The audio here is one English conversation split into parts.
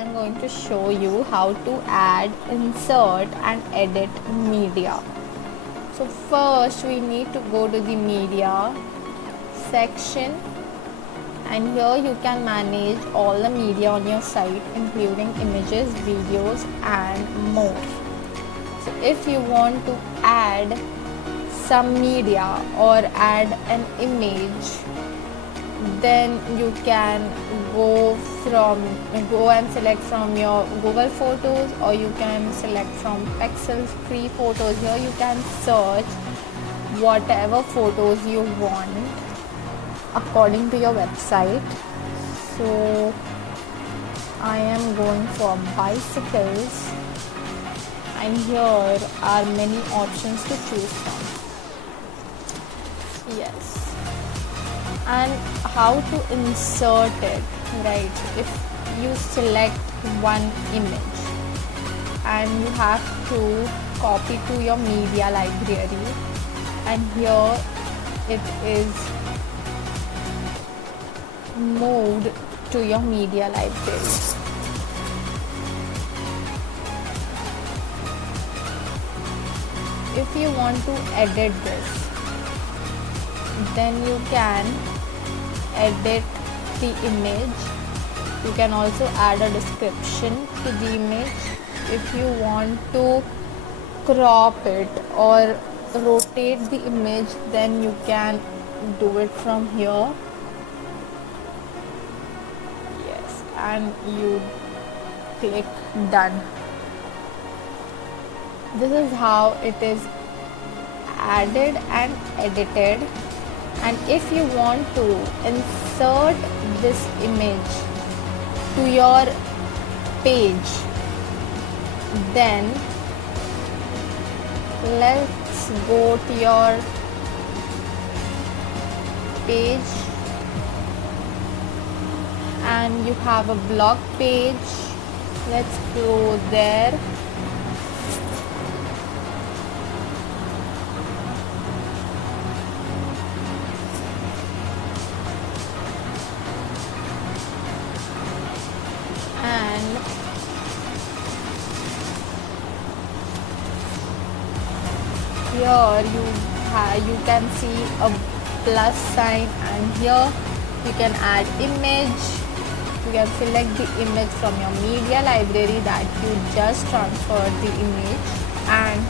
I'm going to show you how to add, insert and edit media. So first we need to go to the media section, and here you can manage all the media on your site, including images, videos and more. So if you want to add some media or add an image, then you can go and select from your Google Photos, or you can select from Pixel free photos. Here you can search whatever photos you want according to your website. So I am going for bicycles, and here are many options to choose from. Yes. And how to insert it, right? If you select one image and you have to copy to your media library, and here it is moved to your media library. If you want to edit this, then you can edit the image. You can also add a description to the image. If you want to crop it or rotate the image, then you can do it from here. Yes, and you click done. This is how it is added and edited. And if you want to insert this image to your page, then let's go to your page, and you have a blog page. Let's go there. Here you can see a plus sign, and here you can add image. You can select the image from your media library that you just transferred the image, and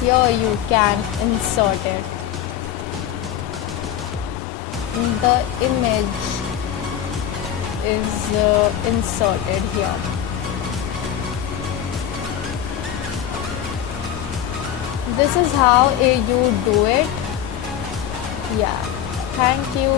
here you can insert it. The image is inserted here. This is how you do it. Yeah, thank you.